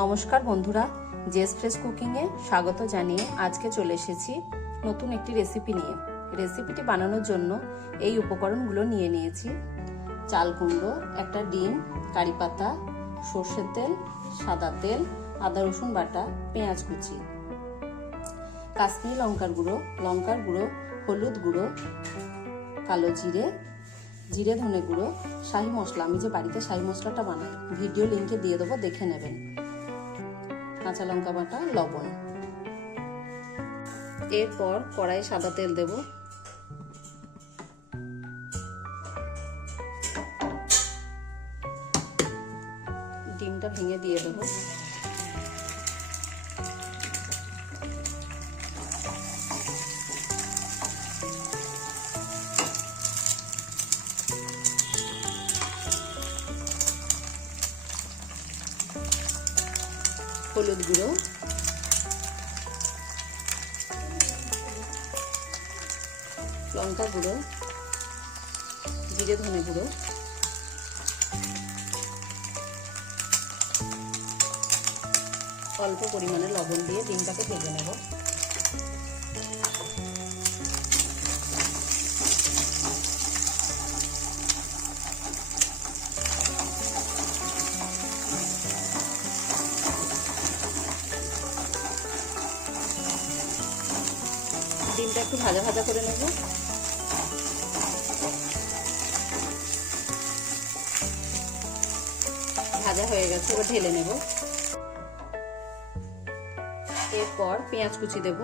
নমস্কার বন্ধুরা, JS fresh কুকিংয়ে স্বাগত জানিয়ে আজকে চলে এসেছি নতুন একটি রেসিপি নিয়ে। রেসিপিটি বানানোর জন্য এই উপকরণগুলো নিয়ে নিয়েছি: চাল কুমড়ো, একটা ডিম, কারি পাতা, সর্ষের তেল, সাদা তেল, আদা রসুন বাটা, পেঁয়াজ কুচি, কাশ্মীরি লঙ্কার গুঁড়ো, হলুদ গুঁড়ো, কালো জিরে, জিরে ধনে গুঁড়ো, শাহি মশলা। আমি যে বাড়িতে শাহি মশলাটা বানাই, ভিডিও লিঙ্কে দিয়ে দেবো, দেখে নেবেন। কাঁচা লঙ্কা বাটা, লবণ। এরপর কড়াইয়ে সাদা তেল দেব। ডিমটা ভেঙে দিয়ে দেব। হলুদ গুঁড়ো, লঙ্কা গুঁড়ো, জিরে ধনে গুঁড়ো, অল্প পরিমাণে লবণ দিয়ে ডিমটাকে ভেজে নেব। ডিমটা একটু ভাজা ভাজা করে নেব। ভাজা হয়ে গেছে, এবার ঢেলে নেব। এরপর পেঁয়াজ কুচি দেব।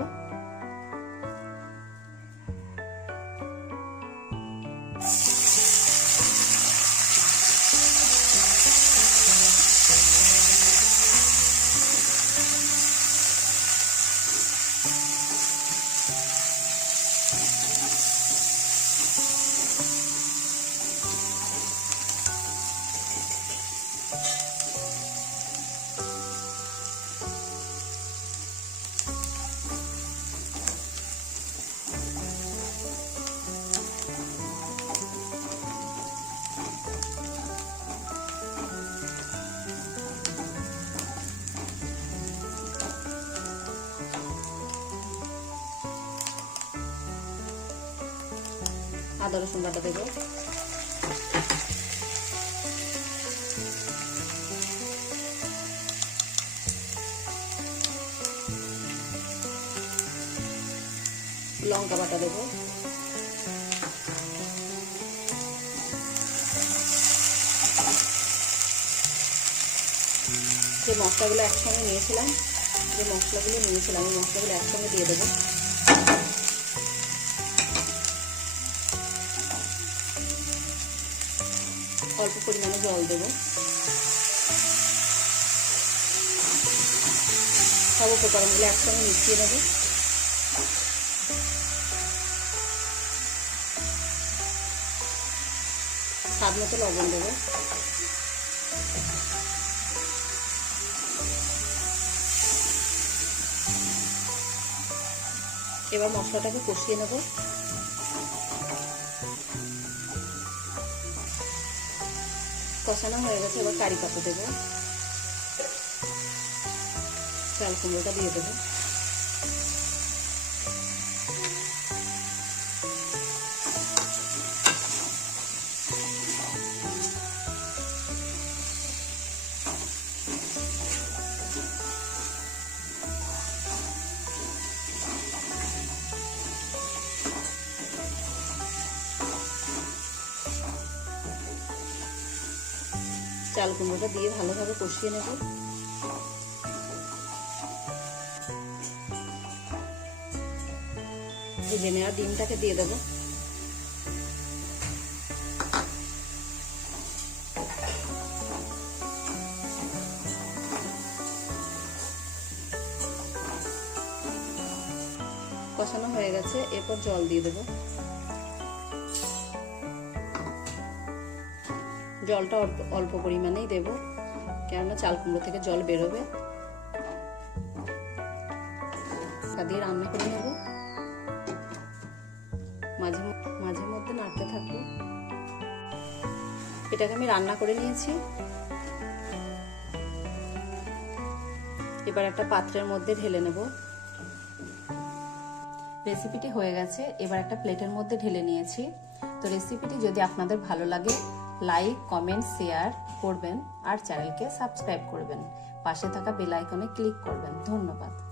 আদা রসুন বাটা দেব। লঙ্কা বাটা দেব। যে মশলাগুলো একসঙ্গে নিয়েছিলাম, এই মশলাগুলো একসঙ্গে দিয়ে দেবো। অল্প পরিমাণে জল দেব। সব উপকরণগুলো একসঙ্গে মিশিয়ে নেব। স্বাদ মতো লবণ দেব। এবার মশলাটাকে কষিয়ে নেব। কষানো হয়ে গেছে, এবার কারি পাতা দেব। চাল কুমড়োটা দিয়ে দেবো। চাল কুমড়োটা দিয়ে ভালোভাবে কষিয়ে নেব। ভেজে নেওয়া ডিমটাকে দিয়ে দেবো। কষানো হয়ে গেছে, এরপর জল দিয়ে দেবো। জলটা অল্প পরিমাণেই দেব, কেননা চাল কুমড়ো থেকে জল বেরোবে। দিয়ে রান্না করে নেব। মাঝে মধ্যে নাড়তে থাকবো। এটাকে আমি রান্না করে নিয়েছি। এবার একটা পাত্রের মধ্যে ঢেলে নেব। রেসিপিটি হয়ে গেছে, এবার একটা প্লেটের মধ্যে ঢেলে নিয়েছি। তো রেসিপিটি যদি আপনাদের ভালো লাগে লাইক, কমেন্ট, শেয়ার করবেন আর চ্যানেলকে সাবস্ক্রাইব করবেন। পাশে থাকা বেল আইকনে ক্লিক করবেন। ধন্যবাদ।